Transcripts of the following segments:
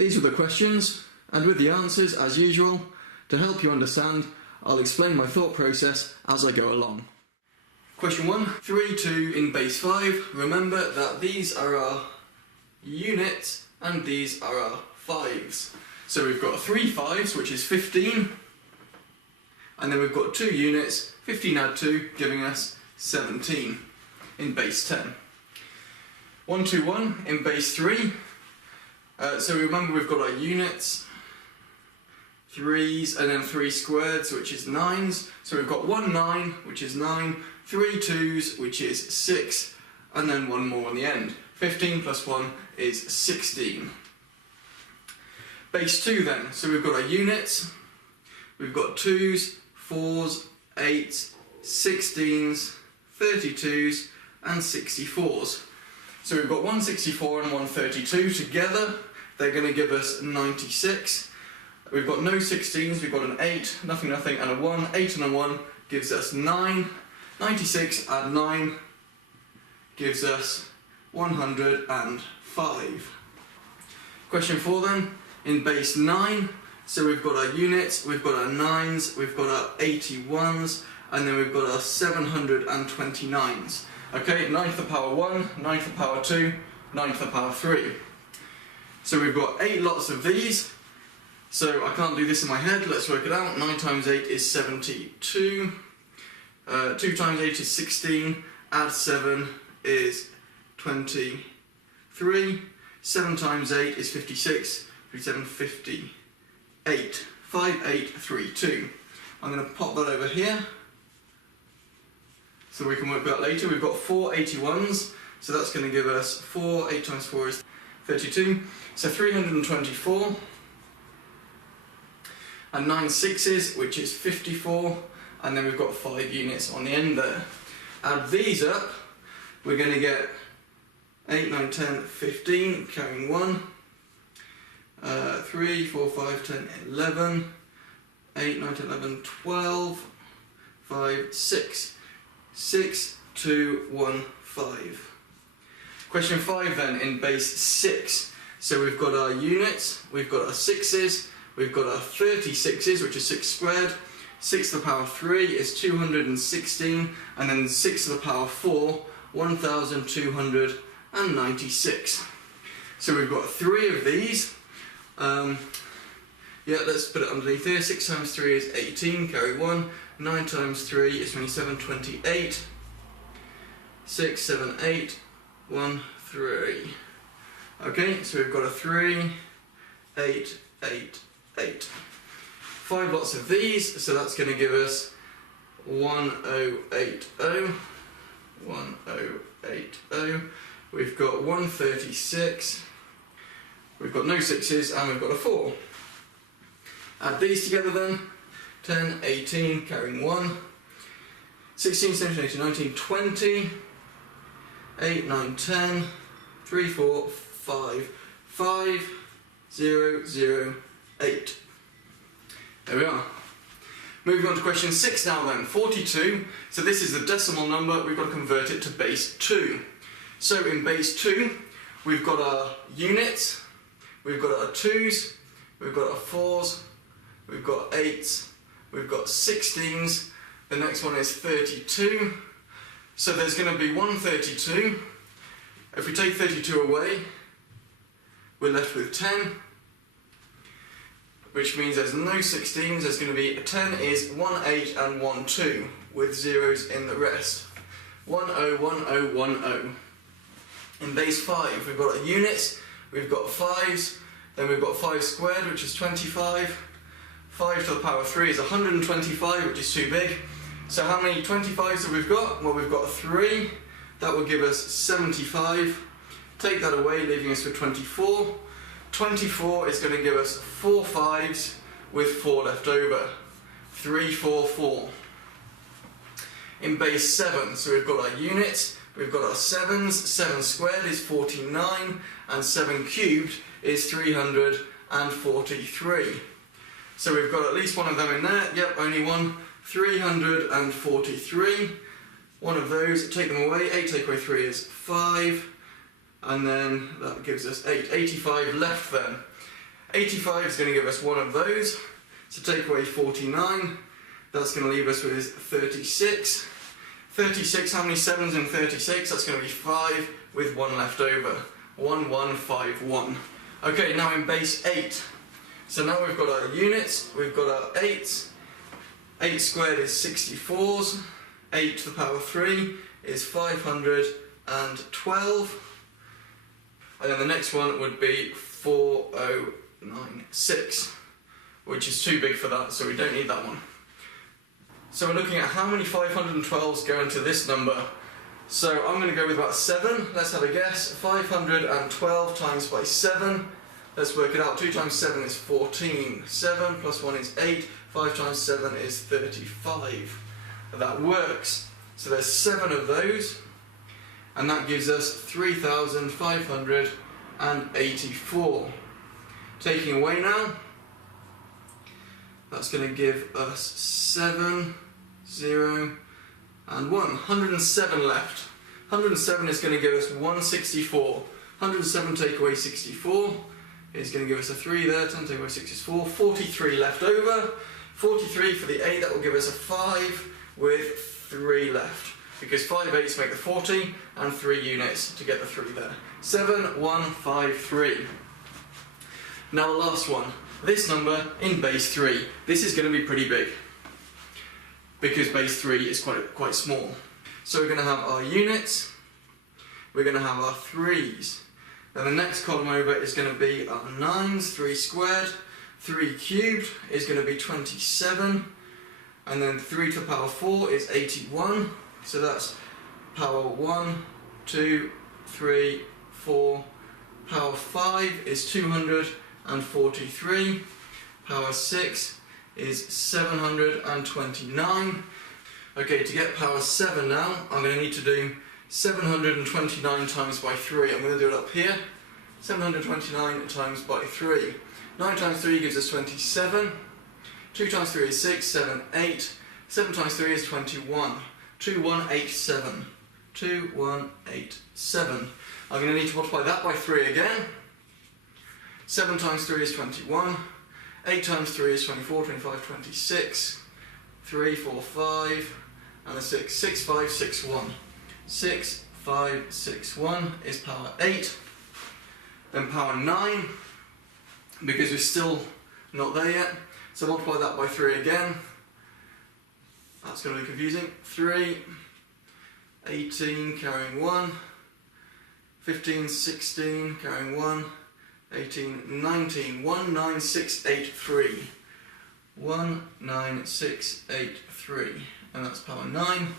These are the questions, and with the answers, as usual, to help you understand, I'll explain my thought process as I go along. Question 1, 3, 2 in base 5. Remember that these are our units and these are our fives. So we've got 3 fives, which is 15, and then we've got 2 units, 15 add 2, giving us 17 in base 10. 1, 2, 1 in base 3. So remember we've got our units, 3's, and then 3 squareds, which is 9's. So we've got 1 9, which is 9, 3 2's, which is 6, and then 1 more on the end. 15 plus 1 is 16. Base 2 then, so we've got our units, we've got 2's, 4's, 8's, 16's, 32's, and 64's. So we've got 164 and 132 together, they're going to give us 96. We've got no 16's, we've got an 8, nothing, nothing, and a 1. 8 and a 1 gives us 9. 96 add 9 gives us 105. Question 4 then, in base 9, so we've got our units, we've got our 9's, we've got our 81's, and then we've got our 729's. Okay, 9 to the power 1, 9 to the power 2, 9 to the power 3. So we've got 8 lots of these, so I can't do this in my head, let's work it out. 9 times 8 is 72, 2 times 8 is 16, add 7 is 23, 7 times 8 is 56, 57, 58, 5, 8, 3, 2. I'm going to pop that over here, so we can work that later. We've got 4 81's, so that's going to give us 4, 8 times 4 is 32, so 324, and 9 6's, which is 54, and then we've got 5 units on the end there. Add these up, we're going to get 8, 9, 10, 15, carrying 1, 3, 4, 5, 10, 11, 8, 9, 10, 11, 12, 5, 6. 6, 2, 1, 5. Question 5 then, in base 6. So we've got our units, we've got our 6's, we've got our 36's, which is 6 squared. 6 to the power 3 is 216, and then 6 to the power 4, 1296. So we've got 3 of these. Let's put it underneath here. 6 times 3 is 18, carry 1. 9 times 3 is 27, 28. 6, 7, 8, 1, 3. Okay, so we've got a 3, 8, 8, 8. 5 lots of these, so that's going to give us 1080. 1080. We've got 136. We've got no 6's, and we've got a 4. Add these together then. 10, 18, carrying 1. 16, 17, 18, 19, 20. 8, 9, 10. 3, 4, 5. 5, 0, 0, 8. There we are. Moving on to question 6 now then. 42. So this is the decimal number. We've got to convert it to base 2. So in base 2, we've got our units. We've got our 2's. We've got our 4's. We've got 8's. We've got 16's, the next one is 32, so there's going to be 132. If we take 32 away, we're left with 10, which means there's no 16's, there's going to be 10 is 1, 8 and 1, 2, with zeros in the rest. 10, 10, 10. In base 5, we've got our units, we've got 5's, then we've got 5 squared, which is 25. 5 to the power 3 is 125, which is too big. So how many 25s have we got? Well, we've got 3. That will give us 75. Take that away, leaving us with 24. 24 is going to give us 4 5's with 4 left over. 3, 4, 4. In base 7, so we've got our units, we've got our 7's. 7 squared is 49, and 7 cubed is 343. So we've got at least one of them in there. Yep, only one. 343. One of those, take them away. 8 take away 3 is 5. And then that gives us 8. 85 left then. 85 is going to give us one of those. So take away 49, that's going to leave us with 36. 36, how many 7s in 36? That's going to be 5 with 1 left over. 1151. Okay, now in base 8. So now we've got our units, we've got our 8s. 8 squared is 64s. 8 to the power 3 is 512. And then the next one would be 4096, which is too big for that, so we don't need that one. So we're looking at how many 512s go into this number. So I'm going to go with about 7. Let's have a guess. 512 times by 7. Let's work it out. 2 times 7 is 14. 7 plus 1 is 8. 5 times 7 is 35. That works. So there's 7 of those. And that gives us 3,584. Taking away now, that's going to give us 7, 0, and 1. 107 left. 107 is going to give us 164. 107 take away 64 is going to give us a 3 there. 10 take away 6 is 4. 43 left over. 43 for the 8, that will give us a 5 with 3 left. Because 5 8s make the 40 and 3 units to get the 3 there. 7153. Now the last one. This number in base 3. This is going to be pretty big. Because base 3 is quite small. So we're going to have our units. We're going to have our 3s. Then the next column over is going to be our 9s. 3 squared. 3 cubed is going to be 27. And then 3 to the power 4 is 81. So that's power 1, 2, 3, 4. Power 5 is 243. Power 6 is 729. Okay, to get power 7 now, I'm going to need to do 729 times by 3. I'm going to do it up here. 729 times by 3. 9 times 3 gives us 27. 2 times 3 is 6, 7, 8. 7 times 3 is 21. 2187. 2187. I'm going to need to multiply that by 3 again. 7 times 3 is 21. 8 times 3 is 24, 25, 26. 3, 4, 5. And a 6. 6, 5, 6, 1. 6, 5, 6, 1 is power 8. Then power 9. Because we're still not there yet. So multiply that by 3 again. That's going to be confusing. 3, 18 carrying 1, 15, 16 carrying 1, 18, 19, 19683. 19683. And that's power 9.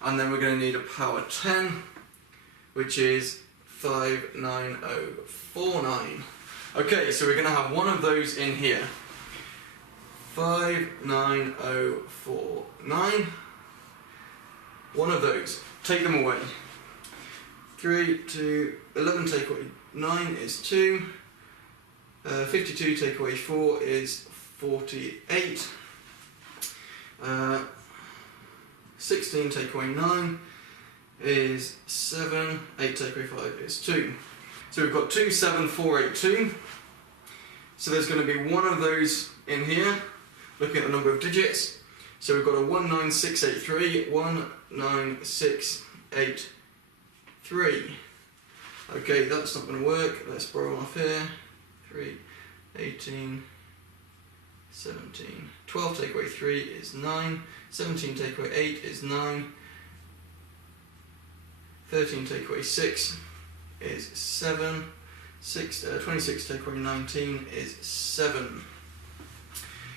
And then we're going to need a power 10, which is 59049. Okay, so we're going to have one of those in here. 59049. One of those. Take them away. 3, 2, 11 take away 9 is 2. 52 take away 4 is 48. 16 take away 9 is 7. 8 take away 5 is 2. So we've got 27482. So there's going to be one of those in here. Looking at the number of digits. So we've got a 19683. 19683. Okay, that's not going to work. Let's borrow off here. 3, 18, 17. 12 take away 3 is 9. 17 take away 8 is 9. 13 take away 6 is 7. 26 take away 19 is 7.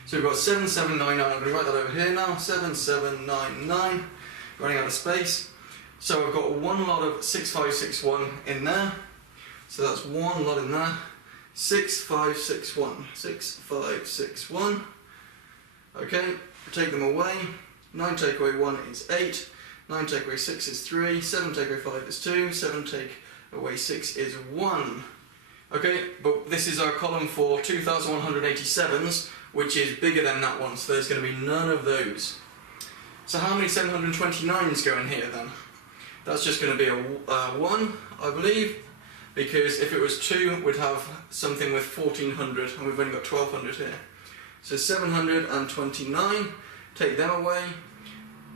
So we've got 7799. I'm going to write that over here now. 7799. Running out of space. So I've got one lot of 6561 in there. So that's one lot in there. 6561. 6561. Okay, take them away. 9 take away 1 is 8. 9 take away 6 is 3. 7 take away 5 is 2. 7 take away 6 is 1. Okay, but this is our column for 2187s, which is bigger than that one, so there's going to be none of those. So how many 729s go in here then? That's just going to be a 1, I believe. because if it was 2, we'd have something with 1400, and we've only got 1200 here. So 729, take them away.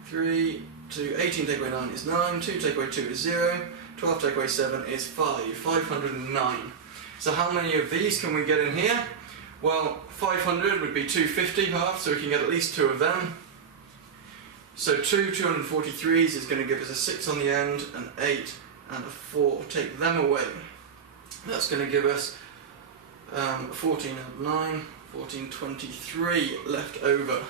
3 to 18 take away 9 is 9, 2 take away 2 is 0, 12 take away 7 is 5, 509. So how many of these can we get in here? Well, 500 would be 250 half, so we can get at least 2 of them. So 2 243s is going to give us a 6 on the end, an 8 and a 4. Take them away. That's going to give us 14 and 9, 1423 left over,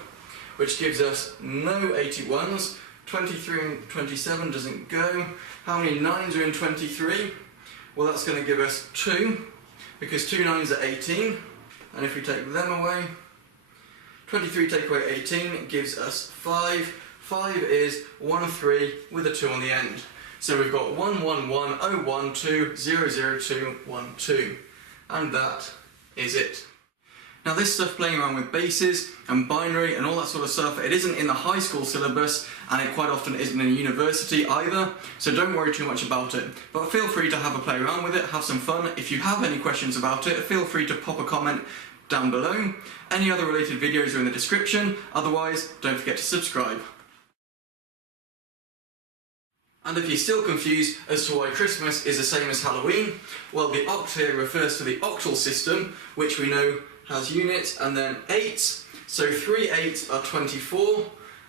which gives us no 81s. 23 and 27 doesn't go. How many 9s are in 23? Well, that's going to give us 2, because 2 9s are 18, and if we take them away, 23 take away 18 gives us 5. 5 is 1 3 with a 2 on the end. So we've got 1 1 1 0 1 2 0 0 2 1 2, and that is it. Now this stuff playing around with bases and binary and all that sort of stuff, it isn't in the high school syllabus, and it quite often isn't in university either, so don't worry too much about it. But feel free to have a play around with it, have some fun. If you have any questions about it, feel free to pop a comment down below. Any other related videos are in the description, otherwise don't forget to subscribe. And if you're still confused as to why Christmas is the same as Halloween, well, the oct here refers to the octal system, which we know has units and then 8s. So 3 8s are 24,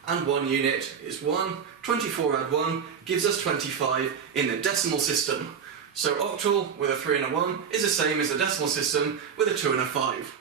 and 1 unit is 1. 24 add 1 gives us 25 in the decimal system. So octal with a 3 and a 1 is the same as the decimal system with a 2 and a 5.